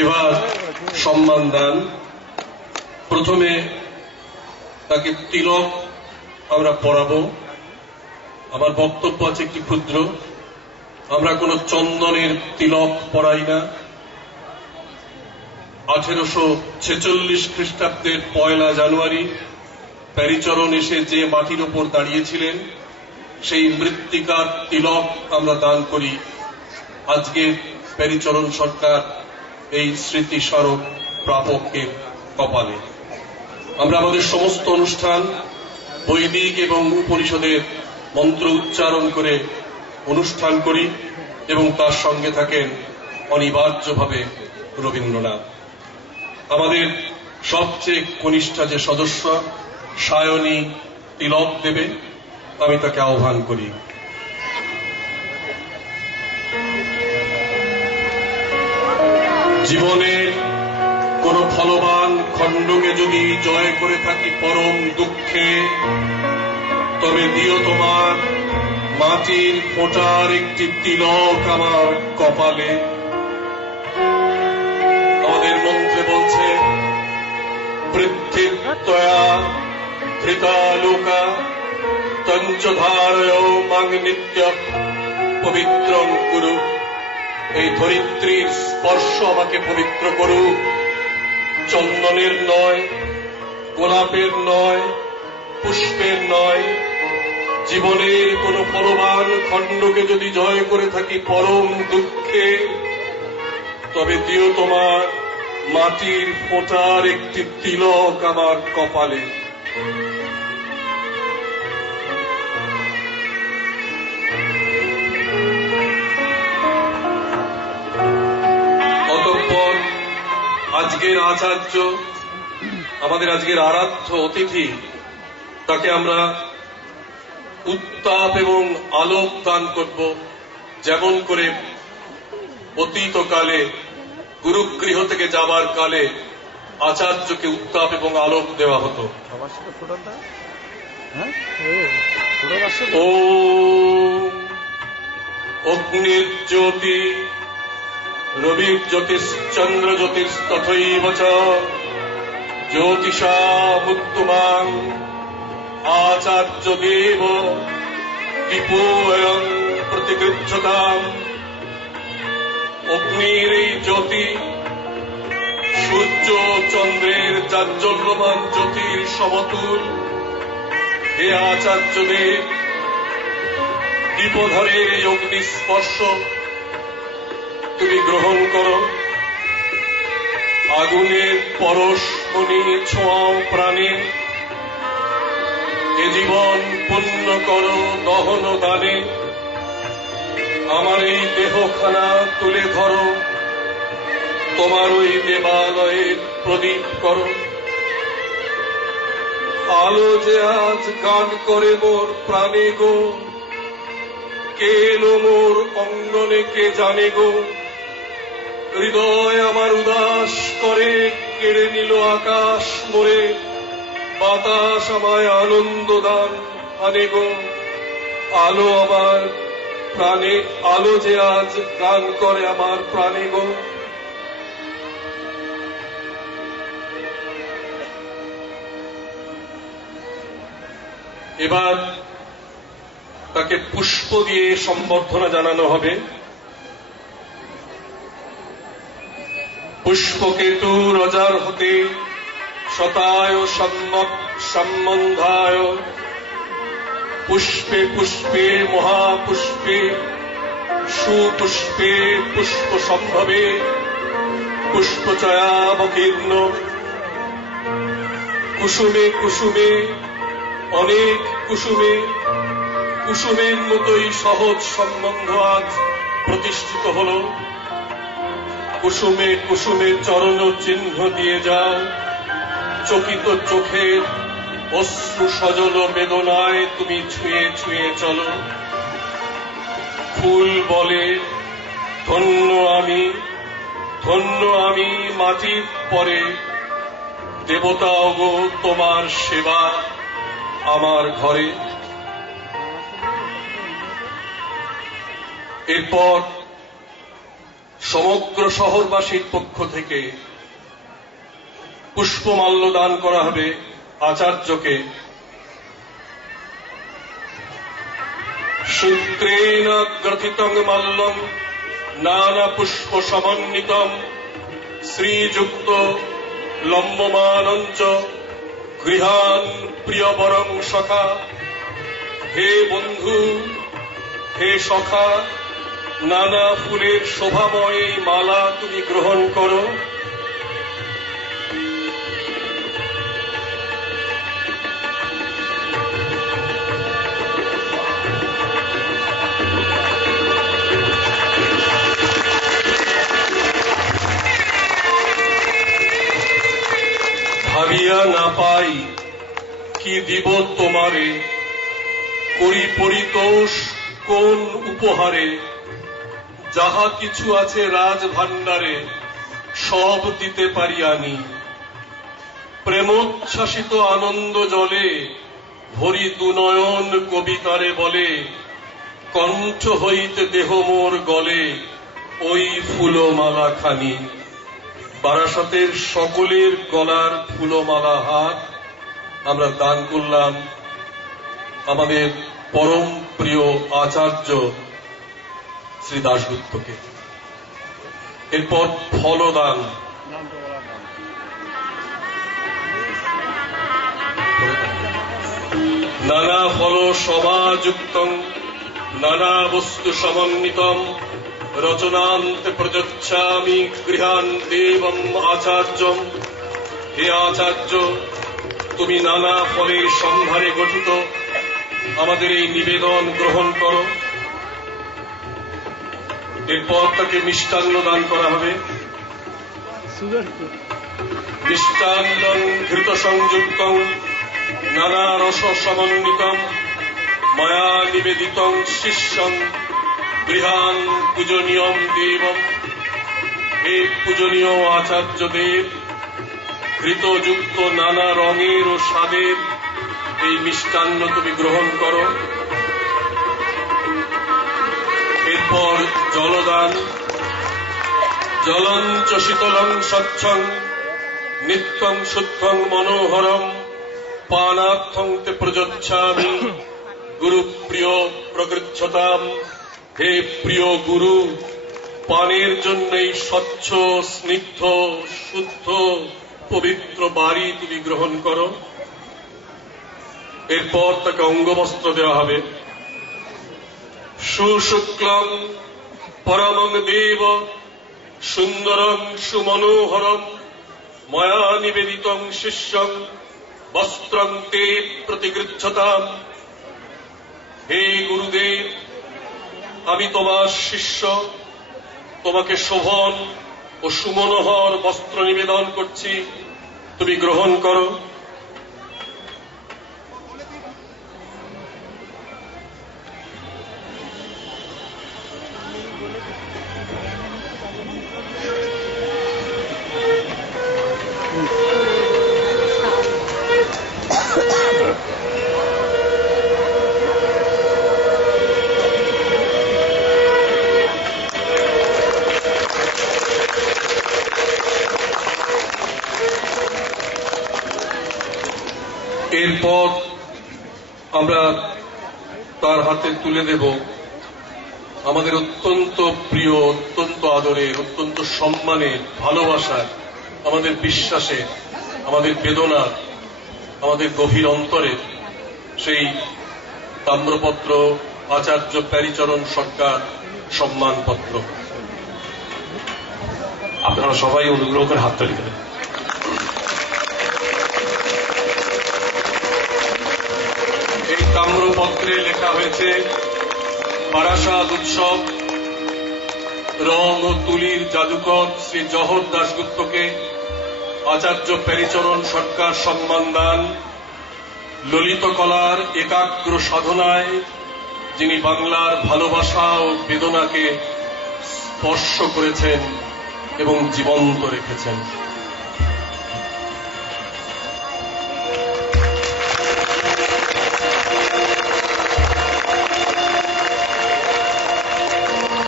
এবার সম্মান দান। প্রথমে তাকে তিলক আমরা পরাবো। আমার বক্তব্য আছে একটি ক্ষুদ্র। আমরা কোনো চন্দনের তিলক পরাই না। 1846 খ্রিস্টাব্দের 1 জানুয়ারি প্যারীচরণ এসে যে মাটির ওপর দাঁড়িয়েছিলেন সেই মৃত্তিকার তিলক আমরা দান করি আজকে প্যারীচরণ সরকার এই স্মৃতি স্মারক প্রাপকের কপালে। আমরা আমাদের সমস্ত অনুষ্ঠান বৈদিক এবং উপনিষদের মন্ত্র উচ্চারণ করে অনুষ্ঠান করি এবং তার সঙ্গে থাকেন অনিবার্যভাবে রবীন্দ্রনাথ। আমাদের সবচেয়ে কনিষ্ঠা যে সদস্য সায়নী তিলক দেবে, আমি তাকে আহ্বান করি। জীবনের কোন ফলবান খণ্ডকে যদি জয় করে থাকি পরম দুঃখে, তবে দিও তোমার মাটির ফোঁটার একটি তিলক আমার কপালে। আমাদের মন্ত্রে বলছে পৃথিবীত্বয়া ধৃতা লোকা তঞ্চধারয় মাং নিত্য পবিত্রং কুরু। এই ধরিত্রীর স্পর্শ আমাকে পবিত্র করুক। চন্দনের নয়, গোলাপের নয়, পুষ্পের নয়, জীবনের কোন ফলবান খণ্ডকে যদি জয় করে থাকি পরম দুঃখে, তবে দিও তোমার মাটির ফোঁটার একটি তিলক আমার কপালে। অতঃপর আজকের আচার্য, আমাদের আজকের আরাধ্য অতিথি, তাকে আমরা উত্তাপ এবং আলোক দান করব। যেমন করে অতীতকালে গুরুগৃহ থেকে যাবার কালে আচার্যকে উত্তাপ এবং আলোক দেওয়া হতো। ও অগ্নির জ্যোতি রবির জ্যোতিষ চন্দ্র জ্যোতিষ তথৈব চ জ্যোতিষামুত্তমাং আচার্য দেব দীপোয়ং প্রতিগৃহ্যতাম। অগ্নির এই জ্যোতি সূর্য চন্দ্রের জাজ্জল্যমান জ্যোতির সমতুল। হে আচার্যদেব, দীপধরের এই অগ্নিস্পর্শ তুমি গ্রহণ করো। আগুনের পরশমণি ছোঁয়াও প্রাণে। এ জীবন পূর্ণ করো দহন দানে। আমার এই দেহখানা তুলে ধরো, তোমার ওই দেবালয়ের প্রদীপ করো। আলো যে আজ গান করে মোর প্রাণে গো, কে এলো মোর অঙ্গনে কে জানে গো। হৃদয় আমার উদাস করে কেড়ে নিল আকাশ মোরে, বাতাস আমায় আনন্দ দান আনে গো। আলো আমার প্রাণে, আলো যে আজ গান করে আমার প্রাণে গো। এবার তাকে পুষ্প দিয়ে সম্বর্ধনা জানানো হবে। পুষ্পকেতু রজার হতে শতায় সম্বন্ধায়। পুষ্পে পুষ্পে মহাপুষ্পে সুপুষ্পে পুষ্প সম্ভবে পুষ্পচয়াবকীর্ণ। কুসুমে কুসুমে অনেক কুসুমে, কুসুমের মতোই সহজ সম্বন্ধ আজ প্রতিষ্ঠিত হল। কুসুমে কুসুমে চরণ চিহ্ন দিয়ে যাও। চকিত চোখের অশ্রু সজল বেদনায় তুমি ছুঁয়ে ছুঁয়ে চলো। ফুল বলে ধন্য আমি, ধন্য আমি মাটির পরে। দেবতাও গো তোমার সেবা আমার ঘরে। এরপর সমগ্র শহরবাসীর পক্ষ থেকে পুষ্পমাল্য দান করা হবে আচার্যকে। সূত্রেণ গ্রথিতং মাল্যং নানা পুষ্প সমন্বিতম শ্রীযুক্ত লম্বমানঞ্চ গৃহান প্রিয়বরং সখা। হে বন্ধু, হে সখা, নানা ফুলের শোভাময় এই মালা তুমি গ্রহণ করো। ভাবিয়া না পাই কি দিব তোমারে, করি পরিতোষ কোন উপহারে। যাহা কিছু আছে রাজ ভাণ্ডারে, সব দিতে পারি আনি। প্রেমোচ্ছ্বাসিত আনন্দ জলে ভরি দুনয়ন কবিতারে বলে, কণ্ঠ হইতে দেহ মোর গলে ওই ফুলমালা খানি। বারাসতের সকলের গলার ফুলমালা হাত আমরা দান করলাম আমাদের পরম প্রিয় আচার্য শ্রী দাশগুপ্তকে। এরপর ফলদান। নানা ফল সমাযুক্তং নানা বস্তু সমন্বিতম রচনান্তে প্রযচ্ছামি গৃহান দেবম আচার্যম। হে আচার্য, তুমি নানা ফলের সম্ভারে গঠিত আমাদের এই নিবেদন গ্রহণ করো। এরপর তাকে মিষ্টান্ন দান করা হবে। মিষ্টান্নং ঘৃত সংযুক্তং নানা রস সমন্বিতম ময়া নিবেদিতং শিষ্যং গৃহান পূজনীয়ম দেবম। হে পূজনীয় আচার্যদেব, ঘৃতযুক্ত নানা রঙের ও স্বাদের এই মিষ্টান্ন তুমি গ্রহণ করো। এরপর জলদান। জলঞ্চ শীতলং স্বচ্ছং নিত্যং শুদ্ধং মনোহরম পানার্থং তে প্রযচ্ছামি গুরুপ্রিয় প্রকৃচ্ছতাম। হে প্রিয় গুরু, পানের জন্য এই স্বচ্ছ স্নিগ্ধ শুদ্ধ পবিত্র বাড়ি তুমি গ্রহণ করো। এরপর তাকে অঙ্গবস্ত্র দেওয়া হবে। সুশুক্লং পরমং দেব সুন্দরং সুমনোহরম ময়া নিবেদিতং শিষ্যং বস্ত্রং তে প্রতিগৃহ্যতাম। হে গুরুদেব, আমি তোমার শিষ্য, তোমাকে শোভন ও সুমনোহর বস্ত্র নিবেদন করছি, তুমি গ্রহণ করো। এরপর আমরা তার হাতে তুলে দেব আমাদের অত্যন্ত প্রিয়, অত্যন্ত আদরের, অত্যন্ত সম্মানের, ভালোবাসার, আমাদের বিশ্বাসের, আমাদের বেদনার, আমাদের গভীর অন্তরের সেই তাম্রপত্র আচার্য প্যারীচরণ সরকার সম্মানপত্র। আপনারা সবাই অনুগ্রহ করে হাততালি দেবেন। এই তাম্রপত্রে লেখা হয়েছে বারাসাত উৎসব রং ও তুলির জাদুকর শ্রী জহর দাশগুপ্তকে আচার্য প্যারীচরণ সরকার সম্মান দান। ললিত কলার একাগ্র সাধনায় যিনি বাংলার ভালোবাসা ও বেদনাকে স্পর্শ করেছেন এবং জীবন্ত রেখেছেন।